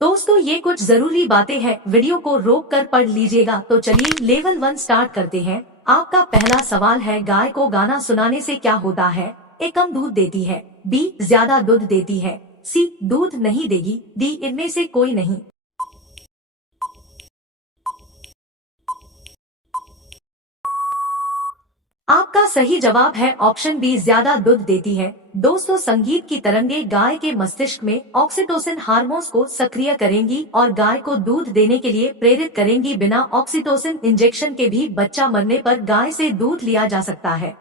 दोस्तों ये कुछ जरूरी बातें हैं, वीडियो को रोक कर पढ़ लीजिएगा। तो चलिए लेवल 1 स्टार्ट करते हैं। आपका पहला सवाल है, गाय को गाना सुनाने से क्या होता है? ए, कम दूध देती है। बी, ज्यादा दूध देती है। सी, दूध नहीं देगी। डी, इनमें से कोई नहीं। आपका सही जवाब है ऑप्शन बी, ज्यादा दूध देती है। दोस्तों संगीत की तरंगें गाय के मस्तिष्क में ऑक्सीटोसिन हार्मोन्स को सक्रिय करेंगी और गाय को दूध देने के लिए प्रेरित करेंगी। बिना ऑक्सीटोसिन इंजेक्शन के भी बच्चा मरने पर गाय से दूध लिया जा सकता है।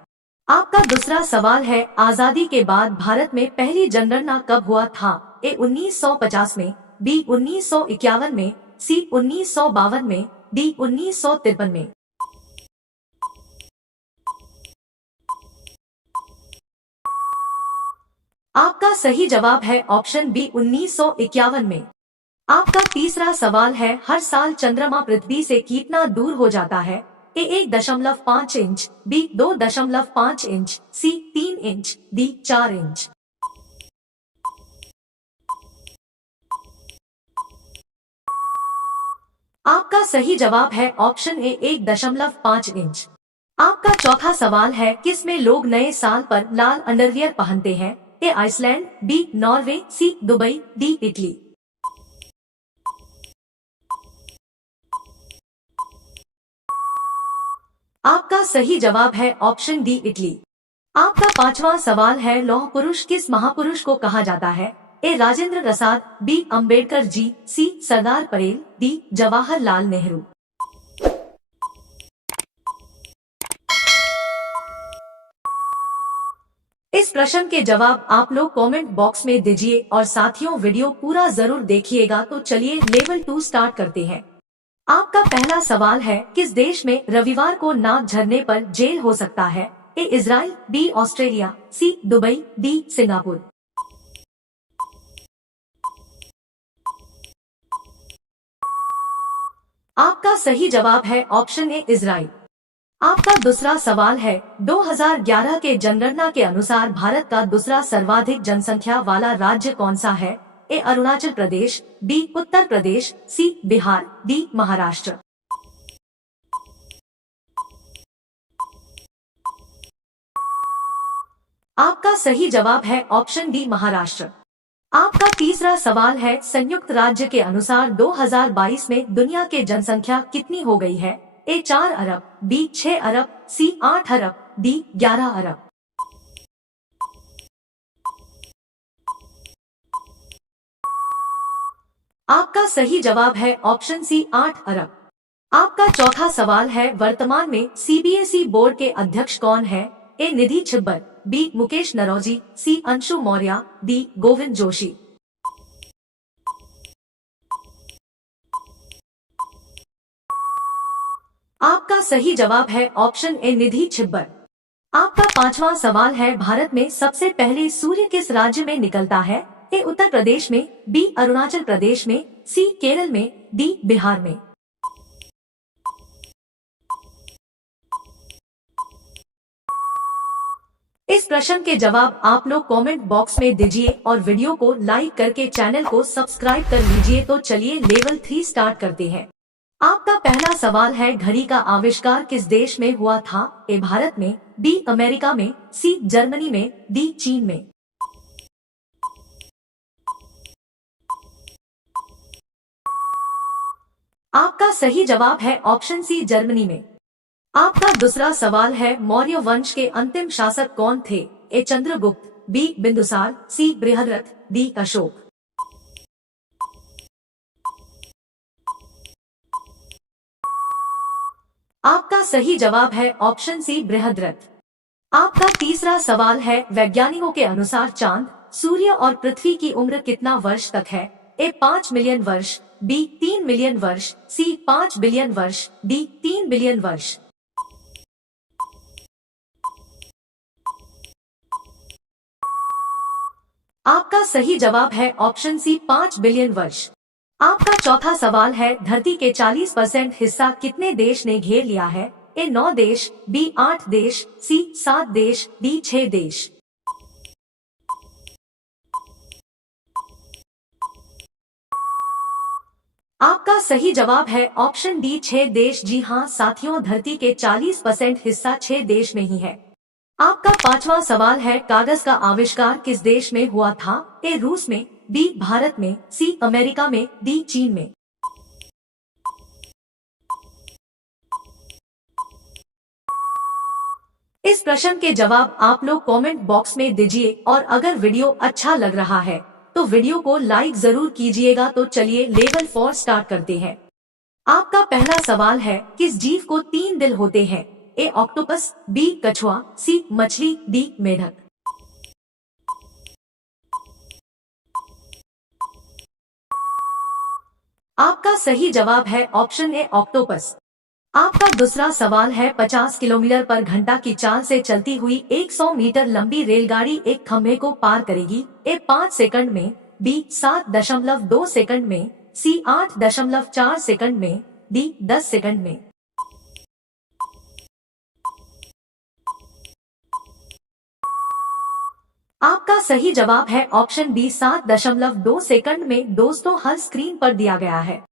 आपका दूसरा सवाल है, आजादी के बाद भारत में पहली जनगणना कब हुआ था? ए, 1950 में। बी, 1951 में। सी, 1952 में। डी, 1953 में। आपका सही जवाब है ऑप्शन बी, 1951 में। आपका तीसरा सवाल है, हर साल चंद्रमा पृथ्वी से कितना दूर हो जाता है? A, 1.5 inch. B, 2.5 inch. C, 3 inch. D, 4 inch. आपका सही जवाब है ऑप्शन ए, 1.5 इंच। आपका चौथा सवाल है, किस में लोग नए साल पर लाल अंडरवियर पहनते हैं? A, Iceland. B, Norway. C, Dubai. D, Italy. आपका सही जवाब है ऑप्शन डी, इटली। आपका पांचवा सवाल है, लौह पुरुष किस महापुरुष को कहा जाता है? ए, राजेंद्र प्रसाद। बी, अंबेडकर जी। सी, सरदार पटेल। डी, जवाहरलाल नेहरू। इस प्रश्न के जवाब आप लोग कमेंट बॉक्स में दीजिए और साथियों वीडियो पूरा जरूर देखिएगा। तो चलिए लेवल 2 स्टार्ट करते हैं। आपका पहला सवाल है, किस देश में रविवार को नाक झरने पर जेल हो सकता है? A, Israel. B, Australia. C, Dubai. D, Singapore. आपका सही जवाब है ऑप्शन ए, इजराइल। आपका दूसरा सवाल है, 2011 के जनगणना के अनुसार भारत का दूसरा सर्वाधिक जनसंख्या वाला राज्य कौन सा है? ए, अरुणाचल प्रदेश। बी, उत्तर प्रदेश। सी, बिहार। डी, महाराष्ट्र। आपका सही जवाब है ऑप्शन डी, महाराष्ट्र। आपका तीसरा सवाल है, संयुक्त राज्य के अनुसार 2022 में दुनिया के जनसंख्या कितनी हो गई है? ए, 4 अरब। बी, 6 अरब। सी, 8 अरब। डी, 11 अरब। आपका सही जवाब है ऑप्शन सी, 8 अरब। आपका चौथा सवाल है, वर्तमान में सीबीएसई बोर्ड के अध्यक्ष कौन है? ए, निधि छिब्बर। बी, मुकेश नरौजी। सी, अंशु मौर्य। डी, गोविंद जोशी। आपका सही जवाब है ऑप्शन ए, निधि छिब्बर। आपका पांचवा सवाल है, भारत में सबसे पहले सूर्य किस राज्य में निकलता है? ए, उत्तर प्रदेश में। बी, अरुणाचल प्रदेश में। सी, केरल में। डी, बिहार में। इस प्रश्न के जवाब आप लोग कमेंट बॉक्स में दीजिए और वीडियो को लाइक करके चैनल को सब्सक्राइब कर लीजिए। तो चलिए लेवल 3 स्टार्ट करते हैं। आपका पहला सवाल है, घड़ी का आविष्कार किस देश में हुआ था? ए, भारत में। बी, अमेरिका में। सी, जर्मनी में। डी, चीन में। आपका सही जवाब है ऑप्शन सी, जर्मनी में। आपका दूसरा सवाल है, मौर्य वंश के अंतिम शासक कौन थे? ए, चंद्रगुप्त। बी, बिंदुसार। सी, बृहद्रथ। डी, अशोक। आपका सही जवाब है ऑप्शन सी, बृहद्रथ। आपका तीसरा सवाल है, वैज्ञानिकों के अनुसार चांद, सूर्य और पृथ्वी की उम्र कितना वर्ष तक है? ए, 5 मिलियन वर्ष। बी, 3 मिलियन वर्ष। सी, 5 बिलियन वर्ष। डी, 3 बिलियन वर्ष। आपका सही जवाब है ऑप्शन सी, 5 बिलियन वर्ष। आपका चौथा सवाल है, धरती के 40% हिस्सा कितने देश ने घेर लिया है? ए, 9 देश। बी, 8 देश। सी, 7 देश। डी, 6 देश। आपका सही जवाब है ऑप्शन डी 6 देश। जी हाँ साथियों, धरती के 40% हिस्सा 6 देश में ही है। आपका पांचवा सवाल है, कागज का आविष्कार किस देश में हुआ था? ए रूस में, बी भारत में, सी अमेरिका में, डी चीन में। इस प्रश्न के जवाब आप लोग कमेंट बॉक्स में दीजिए और अगर वीडियो अच्छा लग रहा है तो वीडियो को लाइक जरूर कीजिएगा। तो चलिए लेवल 4 स्टार्ट करते हैं। आपका पहला सवाल है, किस जीव को 3 दिल होते हैं? ए ऑक्टोपस, बी कछुआ, सी मछली, डी मेढक। आपका सही जवाब है ऑप्शन ए ऑक्टोपस। आपका दूसरा सवाल है, 50 किलोमीटर पर घंटा की चाल से चलती हुई 100 मीटर लंबी रेलगाड़ी एक खंभे को पार करेगी? ए 5 सेकंड में, बी 7.2 सेकंड में, सी 8.4 सेकंड में, डी 10 सेकंड में। आपका सही जवाब है ऑप्शन बी 7.2 सेकंड में। दोस्तों हर स्क्रीन पर दिया गया है।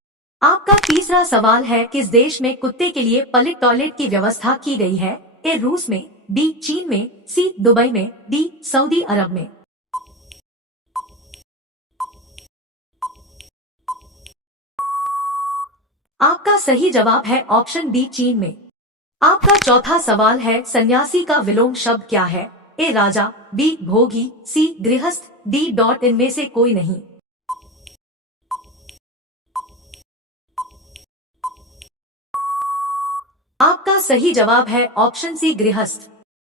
आपका तीसरा सवाल है, किस देश में कुत्ते के लिए पब्लिक टॉयलेट की व्यवस्था की गई है? ए रूस में, बी चीन में, सी दुबई में, डी सऊदी अरब में। आपका सही जवाब है ऑप्शन डी चीन में। आपका चौथा सवाल है, सन्यासी का विलोम शब्द क्या है? ए राजा, बी भोगी, सी गृहस्थ, डी डॉट इनमें से कोई नहीं। आपका सही जवाब है ऑप्शन सी गृहस्थ।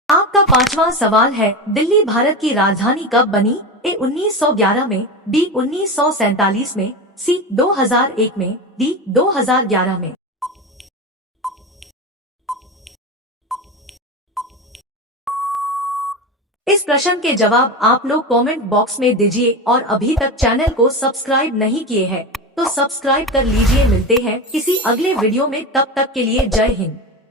आपका पांचवा सवाल है, दिल्ली भारत की राजधानी कब बनी? ए 1911 में, बी 1947 में, सी 2001 में, डी 2011 में। इस प्रश्न के जवाब आप लोग कमेंट बॉक्स में दीजिए और अभी तक चैनल को सब्सक्राइब नहीं किए हैं तो सब्सक्राइब कर लीजिए। मिलते हैं किसी अगले वीडियो में, तब तक के लिए जय हिंद।